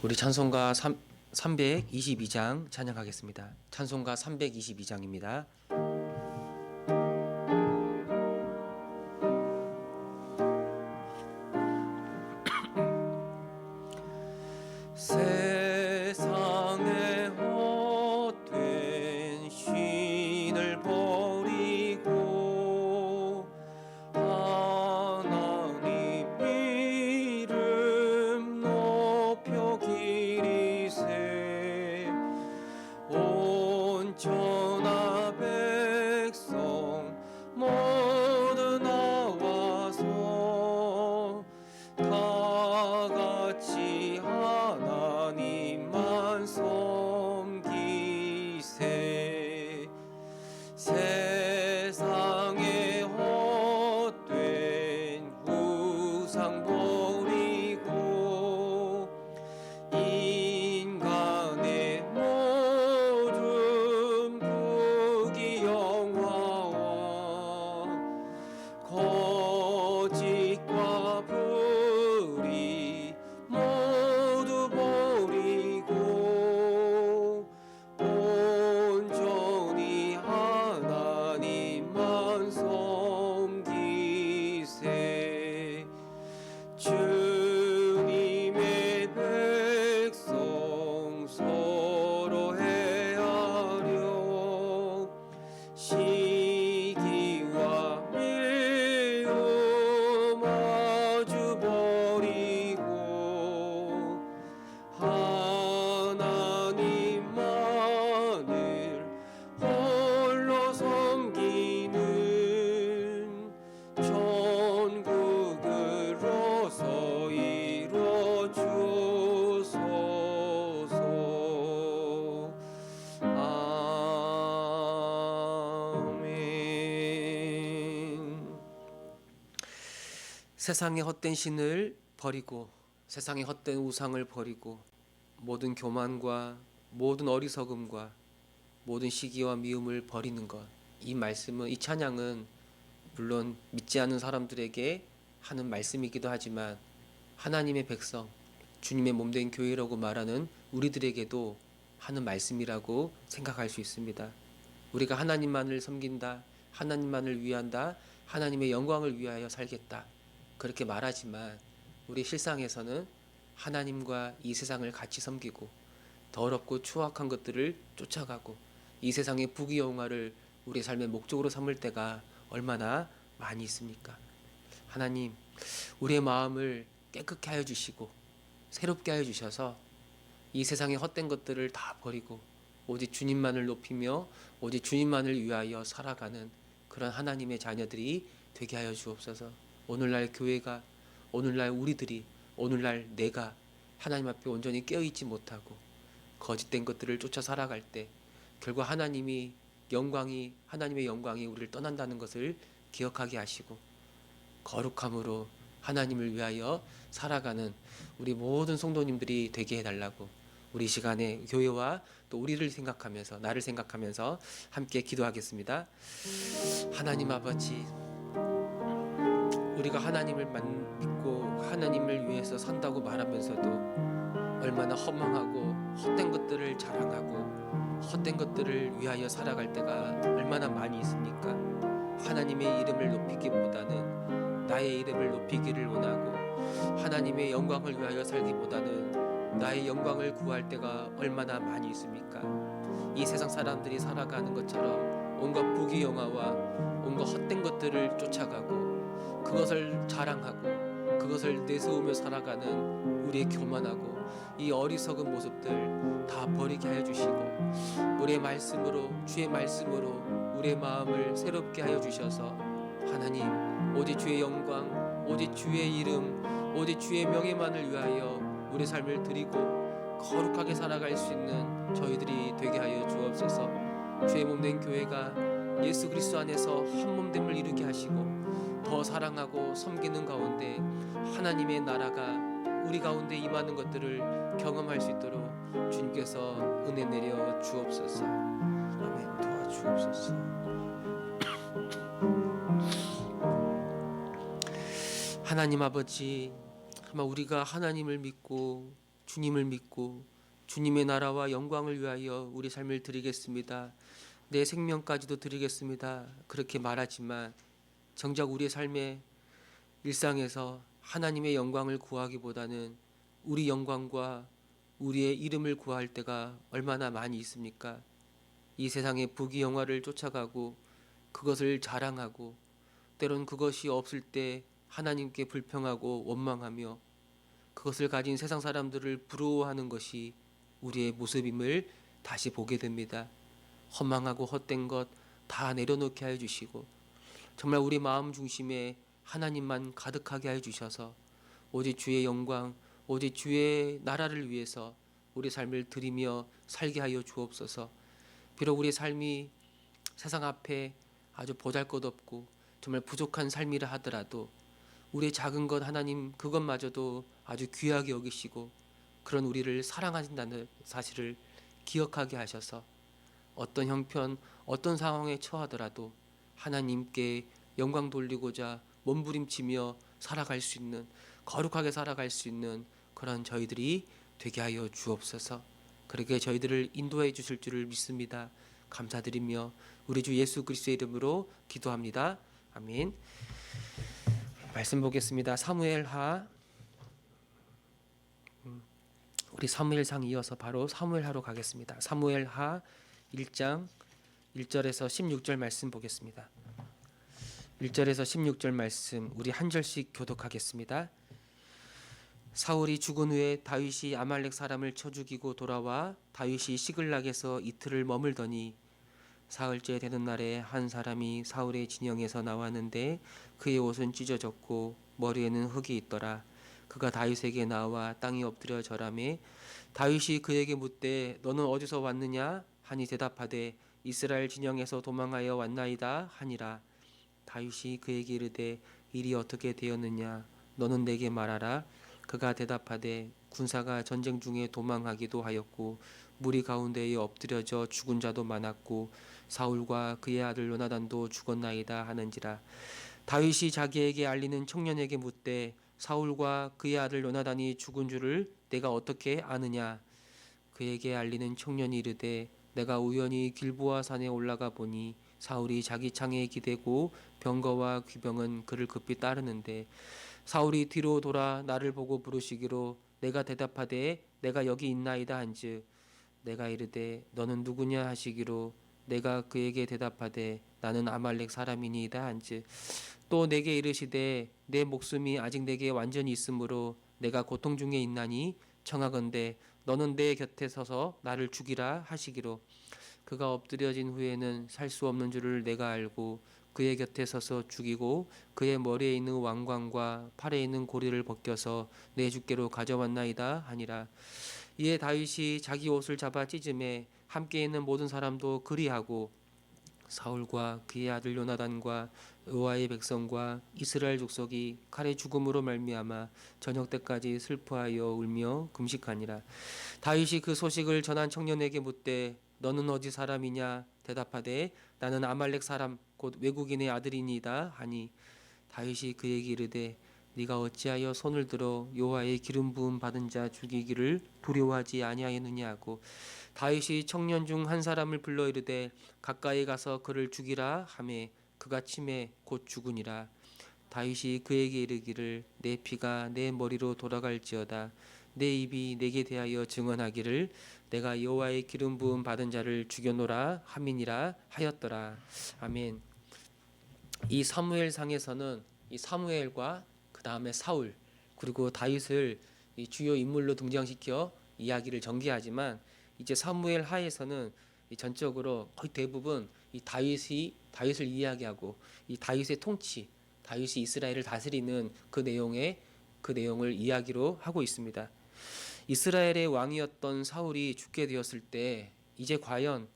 우리 찬송가 322장 찬양하겠습니다. 찬송가 322장입니다. 세상의 헛된 신을 버리고 하나님 이름 높여 기리세 온전한 백성 모두 나와서 다같이 하나님만 섬기세 세상의 헛된 우상 버리고 인간의 모든 부귀영화와 거짓과 불의 모두 버리고 온전히 하나님만 섬기세 주님의 백성 서로 헤아려 시기와 미움 마주 버리고 하나님만을 홀로 섬기는 천국으로서 이루어 주소서. 아멘. 세상의 헛된 신을 버리고 세상의 헛된 우상을 버리고 모든 교만과 모든 어리석음과 모든 시기와 미움을 버리는 것, 이 말씀은, 이 찬양은 물론 믿지 않는 사람들에게 하는 말씀이기도 하지만 하나님의 백성, 주님의 몸된 교회라고 말하는 우리들에게도 하는 말씀이라고 생각할 수 있습니다. 우리가 하나님만을 섬긴다, 하나님만을 위한다, 하나님의 영광을 위하여 살겠다, 그렇게 말하지만 우리 실상에서는 하나님과 이 세상을 같이 섬기고 더럽고 추악한 것들을 쫓아가고 이 세상의 부귀영화를 우리 삶의 목적으로 삼을 때가 얼마나 많이 있습니까? 하나님, 우리의 마음을 깨끗게 하여 주시고 새롭게 하여 주셔서 이 세상의 헛된 것들을 다 버리고 오직 주님만을 높이며 오직 주님만을 위하여 살아가는 그런 하나님의 자녀들이 되게 하여 주옵소서. 오늘날 교회가, 오늘날 우리들이, 오늘날 내가 하나님 앞에 온전히 깨어있지 못하고 거짓된 것들을 쫓아 살아갈 때 결국 하나님의 영광이 우리를 떠난다는 것을 기억하게 하시고 거룩함으로 하나님을 위하여 살아가는 우리 모든 성도님들이 되게 해달라고 우리 시간에 교회와 또 우리를 생각하면서, 나를 생각하면서 함께 기도하겠습니다. 하나님 아버지, 우리가 하나님을 믿고 하나님을 위해서 산다고 말하면서도 얼마나 허망하고 헛된 것들을 자랑하고 헛된 것들을 위하여 살아갈 때가 얼마나 많이 있습니까? 하나님의 이름을 높이기보다는 나의 이름을 높이기를 원하고 하나님의 영광을 위하여 살기보다는 나의 영광을 구할 때가 얼마나 많이 있습니까? 이 세상 사람들이 살아가는 것처럼 온갖 부귀영화와 온갖 헛된 것들을 쫓아가고 그것을 자랑하고 그것을 내세우며 살아가는 우리의 교만하고 이 어리석은 모습들 다 버리게 하여 주시고 우리의 말씀으로, 주의 말씀으로 우리의 마음을 새롭게 하여 주셔서 하나님, 오직 주의 영광, 오직 주의 이름, 오직 주의 명예만을 위하여 우리 삶을 드리고 거룩하게 살아갈 수 있는 저희들이 되게 하여 주옵소서. 주의 몸된 교회가 예수 그리스도 안에서 한 몸됨을 이루게 하시고 더 사랑하고 섬기는 가운데 하나님의 나라가 우리 가운데 임하는 것들을 경험할 수 있도록 주님께서 은혜 내려 주옵소서. 아멘. 도와주옵소서. 하나님 아버지, 아마 우리가 하나님을 믿고 주님을 믿고 주님의 나라와 영광을 위하여 우리 삶을 드리겠습니다. 내 생명까지도 드리겠습니다. 그렇게 말하지만 정작 우리의 삶의 일상에서 하나님의 영광을 구하기보다는 우리 영광과 우리의 이름을 구할 때가 얼마나 많이 있습니까? 이 세상의 부귀영화를 쫓아가고 그것을 자랑하고 때론 그것이 없을 때 하나님께 불평하고 원망하며 그것을 가진 세상 사람들을 부러워하는 것이 우리의 모습임을 다시 보게 됩니다. 허망하고 헛된 것 다 내려놓게 해 주시고 정말 우리 마음 중심에 하나님만 가득하게 해 주셔서 오직 주의 영광, 오직 주의 나라를 위해서 우리 삶을 드리며 살게 하여 주옵소서. 비록 우리 삶이 세상 앞에 아주 보잘것없고 정말 부족한 삶이라 하더라도 우리의 작은 것 하나님 그것마저도 아주 귀하게 여기시고 그런 우리를 사랑하신다는 사실을 기억하게 하셔서 어떤 형편, 어떤 상황에 처하더라도 하나님께 영광 돌리고자 몸부림치며 살아갈 수 있는, 거룩하게 살아갈 수 있는 그런 저희들이 되게 하여 주옵소서. 그렇게 저희들을 인도해 주실 줄을 믿습니다. 감사드리며 우리 주 예수 그리스도의 이름으로 기도합니다. 아멘. 말씀 보겠습니다. 사무엘하, 우리 사무엘상 이어서 바로 사무엘하로 가겠습니다. 사무엘하 1장 1절에서 16절 말씀 보겠습니다. 1절에서 16절 말씀 우리 한 절씩 교독하겠습니다. 사울이 죽은 후에 다윗이 아말렉 사람을 쳐 죽이고 돌아와 다윗이 시글락에서 이틀을 머물더니 사흘째 되는 날에 한 사람이 사울의 진영에서 나왔는데 그의 옷은 찢어졌고 머리에는 흙이 있더라. 그가 다윗에게 나와 땅에 엎드려 절하매 다윗이 그에게 묻되 너는 어디서 왔느냐 하니 대답하되 이스라엘 진영에서 도망하여 왔나이다 하니라. 다윗이 그에게 이르되 일이 어떻게 되었느냐 너는 내게 말하라. 그가 대답하되 군사가 전쟁 중에 도망하기도 하였고 무리 가운데에 엎드려져 죽은 자도 많았고 사울과 그의 아들 요나단도 죽었나이다 하는지라. 다윗이 자기에게 알리는 청년에게 묻되 사울과 그의 아들 요나단이 죽은 줄을 내가 어떻게 아느냐. 그에게 알리는 청년이 이르되 내가 우연히 길보아 산에 올라가 보니 사울이 자기 창에 기대고 병거와 귀병은 그를 급히 따르는데 사울이 뒤로 돌아 나를 보고 부르시기로 내가 대답하되 내가 여기 있나이다 한즉 내가 이르되 너는 누구냐 하시기로 내가 그에게 대답하되 나는 아말렉 사람이니이다 한즉 또 내게 이르시되 내 목숨이 아직 내게 완전히 있으므로 내가 고통 중에 있나니 청하건대 너는 내 곁에 서서 나를 죽이라 하시기로 그가 엎드려진 후에는 살 수 없는 줄을 내가 알고 그의 곁에 서서 죽이고 그의 머리에 있는 왕관과 팔에 있는 고리를 벗겨서 내 주께로 가져왔나이다 하니라. 이에 다윗이 자기 옷을 잡아 찢음에 함께 있는 모든 사람도 그리하고 사울과 그의 아들 요나단과 여호와의 백성과 이스라엘 족속이 칼의 죽음으로 말미암아 저녁 때까지 슬퍼하여 울며 금식하니라. 다윗이 그 소식을 전한 청년에게 묻되 너는 어디 사람이냐 대답하되 나는 아말렉 사람 곧 외국인의 아들이니이다 하니 다윗이 그에게 이르되 네가 어찌하여 손을 들어 여호와의 기름 부음 받은 자 죽이기를 두려워하지 아니하였느냐 하고 다윗이 청년 중 한 사람을 불러 이르되 가까이 가서 그를 죽이라 하매 그가 치매 곧 죽으니라. 다윗이 그에게 이르기를 내 피가 내 머리로 돌아갈지어다 내 입이 내게 대하여 증언하기를 내가 여호와의 기름 부음 받은 자를 죽여노라 함이니라 하였더라. 아멘. 이 사무엘상에서는 이 사무엘과 그 다음에 사울 그리고 다윗을 이 주요 인물로 등장시켜 이야기를 전개하지만 이제 사무엘 하에서는 이 전적으로 거의 대부분 이 다윗을 이야기하고 이 다윗의 통치, 다윗이 이스라엘을 다스리는 그 내용을 이야기로 하고 있습니다. 이스라엘의 왕이었던 사울이 죽게 되었을 때 이제 과연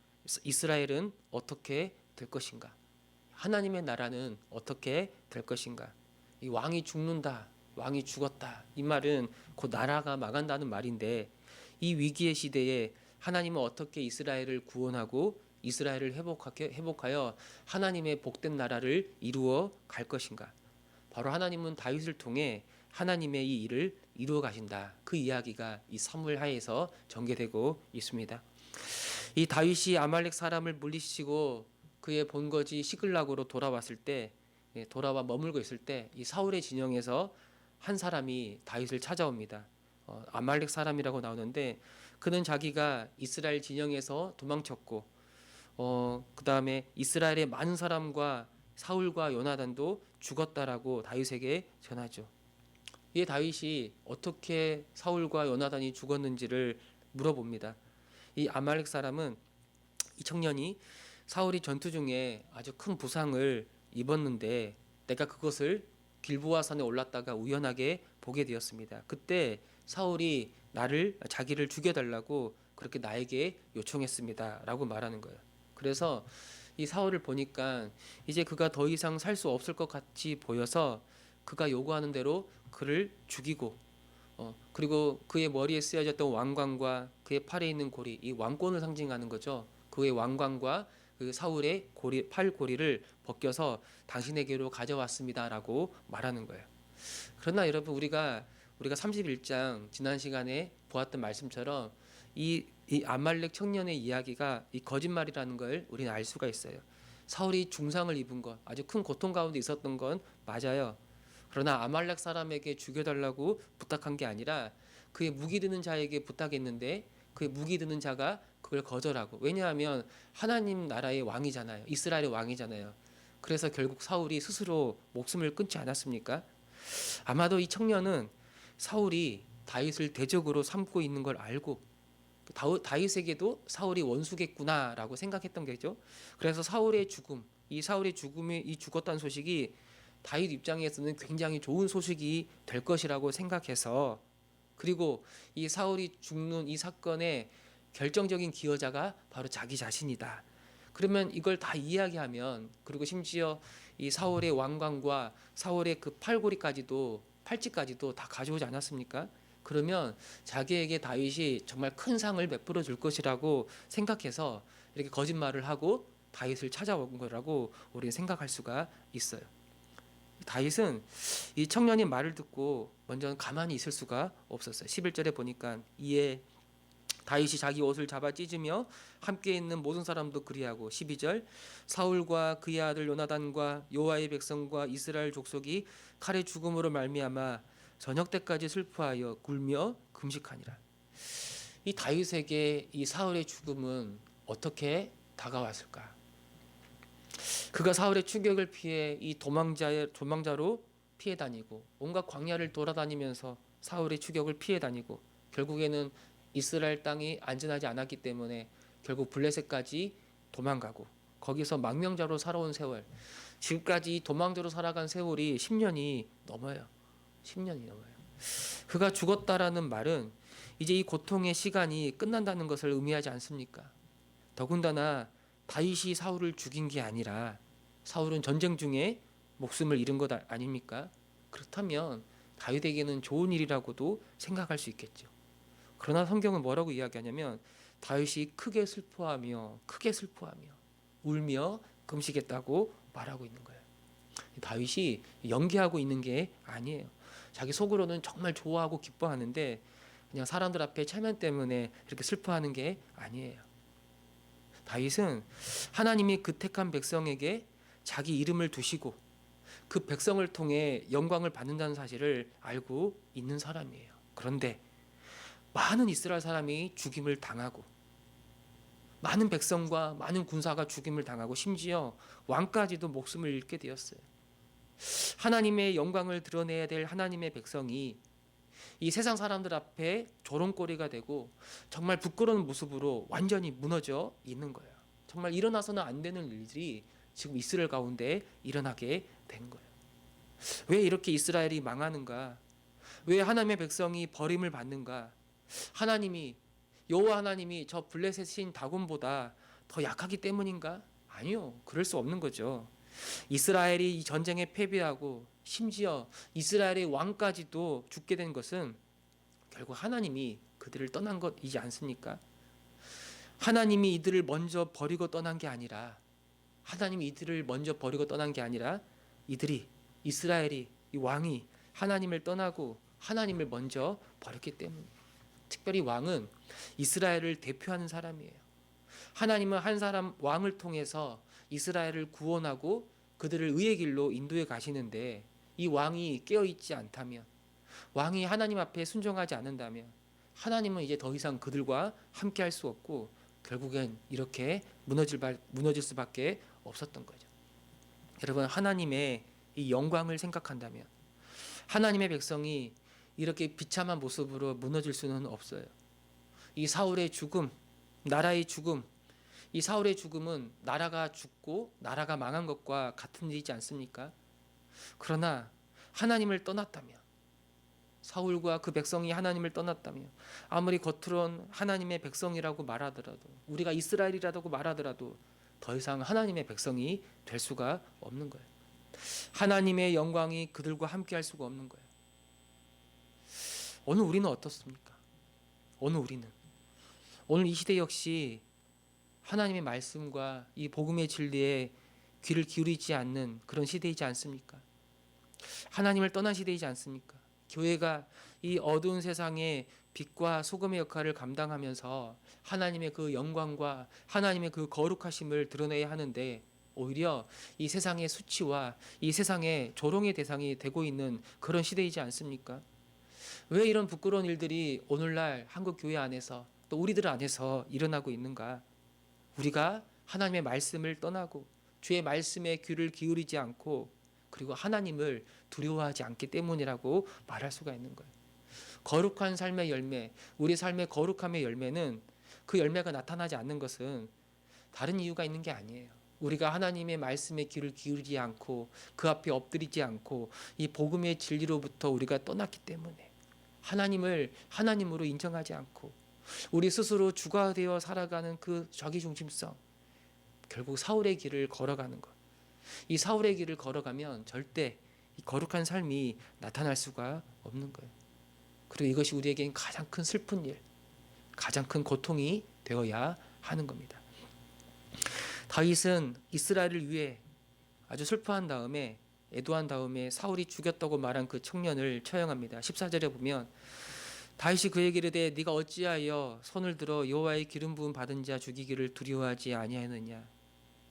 이스라엘은 어떻게 될 것인가? 하나님의 나라는 어떻게 될 것인가? 이 왕이 죽는다, 왕이 죽었다. 이 말은 곧 나라가 망한다는 말인데 이 위기의 시대에 하나님은 어떻게 이스라엘을 구원하고 이스라엘을 회복하여 하나님의 복된 나라를 이루어 갈 것인가? 바로 하나님은 다윗을 통해 하나님의 이 일을 이루어 가신다. 그 이야기가 이 사무엘 하에서 전개되고 있습니다. 이 다윗이 아말렉 사람을 물리치고 그의 본거지 시글락으로 돌아왔을 때, 돌아와 머물고 있을 때 이 사울의 진영에서 한 사람이 다윗을 찾아옵니다. 아말렉 사람이라고 나오는데 그는 자기가 이스라엘 진영에서 도망쳤고 그 다음에 이스라엘의 많은 사람과 사울과 요나단도 죽었다라고 다윗에게 전하죠. 이에 다윗이 어떻게 사울과 요나단이 죽었는지를 물어봅니다. 이 아말렉 사람은 이 청년이 사울이 전투 중에 아주 큰 부상을 입었는데 내가 그것을 길보아 산에 올랐다가 우연하게 보게 되었습니다. 그때 사울이 자기를 죽여달라고 그렇게 나에게 요청했습니다라고 말하는 거예요. 그래서 이 사울을 보니까 이제 그가 더 이상 살 수 없을 것 같이 보여서 그가 요구하는 대로 그를 죽이고 그리고 그의 머리에 쓰여졌던 왕관과 그의 팔에 있는 고리, 이 왕권을 상징하는 거죠. 그의 왕관과 그 사울의 팔고리를 벗겨서 당신에게로 가져왔습니다라고 말하는 거예요. 그러나 여러분 우리가 31장 지난 시간에 보았던 말씀처럼 이 아말렉 청년의 이야기가 이 거짓말이라는 걸 우리는 알 수가 있어요. 사울이 중상을 입은 것, 아주 큰 고통 가운데 있었던 건 맞아요. 그러나 아말렉 사람에게 죽여달라고 부탁한 게 아니라 그의 무기 드는 자에게 부탁했는데 그의 무기 드는 자가 그걸 거절하고, 왜냐하면 하나님 나라의 왕이잖아요. 이스라엘의 왕이잖아요. 그래서 결국 사울이 스스로 목숨을 끊지 않았습니까? 아마도 이 청년은 사울이 다윗을 대적으로 삼고 있는 걸 알고 다윗에게도 사울이 원수겠구나라고 생각했던 거죠. 그래서 사울의 죽음이 이 죽었다는 소식이 다윗 입장에서는 굉장히 좋은 소식이 될 것이라고 생각해서, 그리고 이 사울이 죽는 이 사건의 결정적인 기여자가 바로 자기 자신이다. 그러면 이걸 다 이야기하면, 그리고 심지어 이 사울의 왕관과 사울의 그 팔찌까지도 다 가져오지 않았습니까? 그러면 자기에게 다윗이 정말 큰 상을 베풀어 줄 것이라고 생각해서 이렇게 거짓말을 하고 다윗을 찾아온 거라고 우리는 생각할 수가 있어요. 다윗은 이 청년의 말을 듣고 먼저 가만히 있을 수가 없었어요. 11절에 보니까 이에 다윗이 자기 옷을 잡아 찢으며 함께 있는 모든 사람도 그리하고, 12절 사울과 그의 아들 요나단과 여호와의 백성과 이스라엘 족속이 칼의 죽음으로 말미암아 저녁 때까지 슬퍼하여 굴며 금식하니라. 이 다윗에게 이 사울의 죽음은 어떻게 다가왔을까? 그가 사울의 추격을 피해 이 도망자로 피해 다니고 온갖 광야를 돌아다니면서 사울의 추격을 피해 다니고 결국에는 이스라엘 땅이 안전하지 않았기 때문에 결국 블레셋까지 도망가고 거기서 망명자로 살아온 세월, 지금까지 도망자로 살아간 세월이 10년이 넘어요. 10년이 넘어요. 그가 죽었다라는 말은 이제 이 고통의 시간이 끝난다는 것을 의미하지 않습니까? 더군다나 다윗이 사울을 죽인 게 아니라 사울은 전쟁 중에 목숨을 잃은 것 아닙니까? 그렇다면 다윗에게는 좋은 일이라고도 생각할 수 있겠죠. 그러나 성경은 뭐라고 이야기하냐면 다윗이 크게 슬퍼하며 울며 금식했다고 말하고 있는 거예요. 다윗이 연기하고 있는 게 아니에요. 자기 속으로는 정말 좋아하고 기뻐하는데 그냥 사람들 앞에 체면 때문에 이렇게 슬퍼하는 게 아니에요. 다윗은 하나님이 그 택한 백성에게 자기 이름을 두시고 그 백성을 통해 영광을 받는다는 사실을 알고 있는 사람이에요. 그런데 많은 이스라엘 사람이 죽임을 당하고 많은 백성과 많은 군사가 죽임을 당하고 심지어 왕까지도 목숨을 잃게 되었어요. 하나님의 영광을 드러내야 될 하나님의 백성이 이 세상 사람들 앞에 조롱거리가 되고 정말 부끄러운 모습으로 완전히 무너져 있는 거예요. 정말 일어나서는 안 되는 일들이 지금 이스라엘 가운데 일어나게 된 거예요. 왜 이렇게 이스라엘이 망하는가? 왜 하나님의 백성이 버림을 받는가? 여호와 하나님이 저 블레셋인 다곤보다 더 약하기 때문인가? 아니요. 그럴 수 없는 거죠. 이스라엘이 이 전쟁에 패배하고 심지어 이스라엘의 왕까지도 죽게 된 것은 결국 하나님이 그들을 떠난 것이지 않습니까? 하나님이 이들을 먼저 버리고 떠난 게 아니라 이스라엘이 이 왕이 하나님을 떠나고 하나님을 먼저 버렸기 때문에. 특별히 왕은 이스라엘을 대표하는 사람이에요. 하나님은 한 사람 왕을 통해서 이스라엘을 구원하고 그들을 의의 길로 인도해 가시는데, 이 왕이 깨어있지 않다면, 왕이 하나님 앞에 순종하지 않는다면 하나님은 이제 더 이상 그들과 함께 할 수 없고 결국엔 이렇게 무너질 수밖에 없었던 거죠. 여러분, 하나님의 이 영광을 생각한다면 하나님의 백성이 이렇게 비참한 모습으로 무너질 수는 없어요. 이 사울의 죽음, 나라의 죽음, 이 사울의 죽음은 나라가 죽고 나라가 망한 것과 같은 일이지 않습니까? 그러나 하나님을 떠났다면, 사울과 그 백성이 하나님을 떠났다면, 아무리 겉으론 하나님의 백성이라고 말하더라도, 우리가 이스라엘이라고 말하더라도 더 이상 하나님의 백성이 될 수가 없는 거예요. 하나님의 영광이 그들과 함께 할 수가 없는 거예요. 오늘 우리는 어떻습니까? 오늘 이 시대 역시 하나님의 말씀과 이 복음의 진리에 귀를 기울이지 않는 그런 시대이지 않습니까? 하나님을 떠난 시대이지 않습니까? 교회가 이 어두운 세상에 빛과 소금의 역할을 감당하면서 하나님의 그 영광과 하나님의 그 거룩하심을 드러내야 하는데, 오히려 이 세상의 수치와 이 세상의 조롱의 대상이 되고 있는 그런 시대이지 않습니까? 왜 이런 부끄러운 일들이 오늘날 한국 교회 안에서 또 우리들 안에서 일어나고 있는가? 우리가 하나님의 말씀을 떠나고 주의 말씀에 귀를 기울이지 않고, 그리고 하나님을 두려워하지 않기 때문이라고 말할 수가 있는 거예요. 거룩한 삶의 열매, 우리 삶의 거룩함의 열매는, 그 열매가 나타나지 않는 것은 다른 이유가 있는 게 아니에요. 우리가 하나님의 말씀에 귀를 기울이지 않고 그 앞에 엎드리지 않고 이 복음의 진리로부터 우리가 떠났기 때문에, 하나님을 하나님으로 인정하지 않고 우리 스스로 주가 되어 살아가는 그 자기중심성, 결국 사울의 길을 걸어가는 것. 이 사울의 길을 걸어가면 절대 이 거룩한 삶이 나타날 수가 없는 거예요. 그리고 이것이 우리에겐 가장 큰 슬픈 일, 가장 큰 고통이 되어야 하는 겁니다. 다윗은 이스라엘을 위해 아주 슬퍼한 다음에, 애도한 다음에 사울이 죽였다고 말한 그 청년을 처형합니다. 14절에 보면 다윗이 그에게 이르되 네가 어찌하여 손을 들어 여호와의 기름 부음 받은 자 죽이기를 두려워하지 아니하느냐.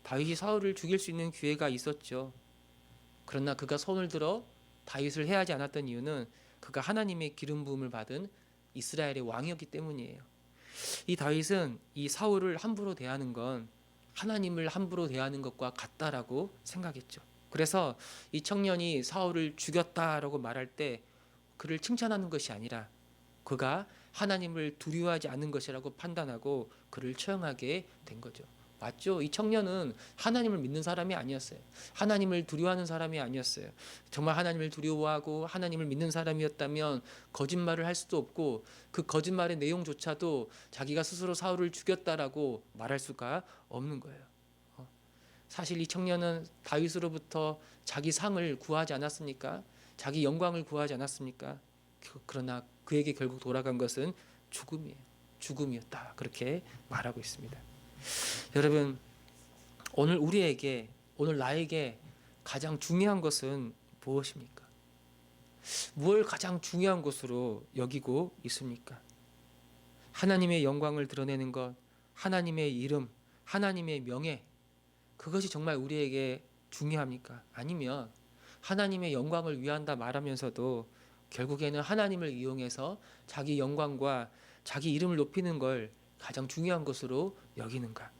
다윗이 사울을 죽일 수 있는 기회가 있었죠. 그러나 그가 손을 들어 다윗을 해하지 않았던 이유는 그가 하나님의 기름 부음을 받은 이스라엘의 왕이었기 때문이에요. 이 다윗은 이 사울을 함부로 대하는 건 하나님을 함부로 대하는 것과 같다라고 생각했죠. 그래서 이 청년이 사울을 죽였다라고 말할 때 그를 칭찬하는 것이 아니라 그가 하나님을 두려워하지 않는 것이라고 판단하고 그를 처형하게 된 거죠. 맞죠? 이 청년은 하나님을 믿는 사람이 아니었어요. 하나님을 두려워하는 사람이 아니었어요. 정말 하나님을 두려워하고 하나님을 믿는 사람이었다면 거짓말을 할 수도 없고, 그 거짓말의 내용조차도 자기가 스스로 사울을 죽였다라고 말할 수가 없는 거예요. 사실 이 청년은 다윗으로부터 자기 상을 구하지 않았습니까? 자기 영광을 구하지 않았습니까? 그러나 그에게 결국 돌아간 것은 죽음이에요. 죽음이었다. 그렇게 말하고 있습니다. 여러분, 오늘 우리에게, 오늘 나에게 가장 중요한 것은 무엇입니까? 무엇을 가장 중요한 것으로 여기고 있습니까? 하나님의 영광을 드러내는 것, 하나님의 이름, 하나님의 명예, 그것이 정말 우리에게 중요합니까? 아니면 하나님의 영광을 위한다 말하면서도 결국에는 하나님을 이용해서 자기 영광과 자기 이름을 높이는 걸 가장 중요한 것으로 여기는가?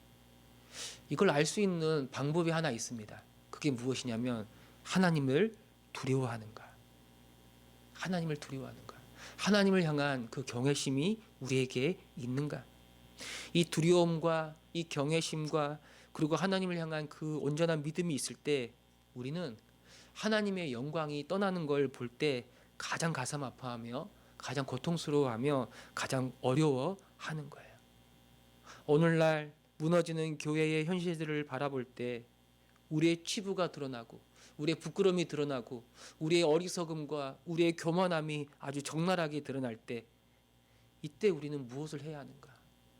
이걸 알 수 있는 방법이 하나 있습니다. 그게 무엇이냐면 하나님을 두려워하는가? 하나님을 두려워하는가? 하나님을 향한 그 경외심이 우리에게 있는가? 이 두려움과 이 경외심과 그리고 하나님을 향한 그 온전한 믿음이 있을 때 우리는 하나님의 영광이 떠나는 걸 볼 때 가장 가슴 아파하며 가장 고통스러워하며 가장 어려워하는 거예요. 오늘날 무너지는 교회의 현실들을 바라볼 때 우리의 치부가 드러나고 우리의 부끄러움이 드러나고 우리의 어리석음과 우리의 교만함이 아주 적나라하게 드러날 때, 이때 우리는 무엇을 해야 하는가?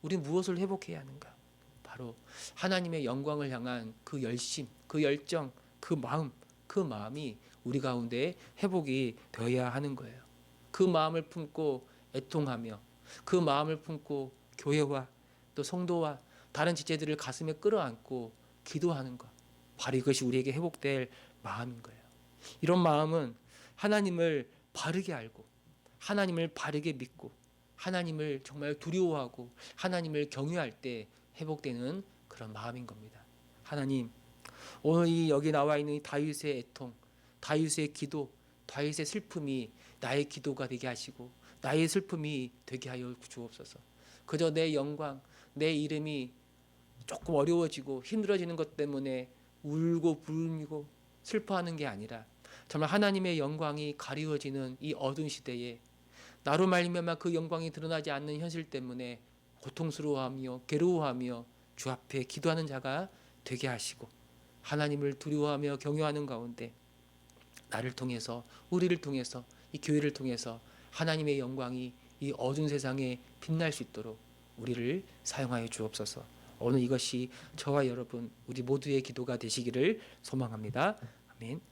우리는 무엇을 회복해야 하는가? 바로 하나님의 영광을 향한 그 열심, 그 열정, 그 마음이 우리 가운데 회복이 되어야 하는 거예요. 그 마음을 품고 애통하며 그 마음을 품고 교회와 또 성도와 다른 지체들을 가슴에 끌어안고 기도하는 것. 바로 이것이 우리에게 회복될 마음인 거예요. 이런 마음은 하나님을 바르게 알고 하나님을 바르게 믿고 하나님을 정말 두려워하고 하나님을 경외할 때 회복되는 그런 마음인 겁니다. 하나님, 오늘 이 여기 나와 있는 이 다윗의 애통, 다윗의 기도, 다윗의 슬픔이 나의 기도가 되게 하시고 나의 슬픔이 되게 하여 주옵소서. 그저 내 영광, 내 이름이 조금 어려워지고 힘들어지는 것 때문에 울고 불미고 슬퍼하는 게 아니라 정말 하나님의 영광이 가리워지는 이 어두운 시대에 나로 말미암아 그 영광이 드러나지 않는 현실 때문에 고통스러워하며 괴로워하며 주 앞에 기도하는 자가 되게 하시고 하나님을 두려워하며 경외하는 가운데 나를 통해서 우리를 통해서 이 교회를 통해서 하나님의 영광이 이 어두운 세상에 빛날 수 있도록 우리를 사용하여 주옵소서. 오늘 이것이 저와 여러분 우리 모두의 기도가 되시기를 소망합니다. 아멘.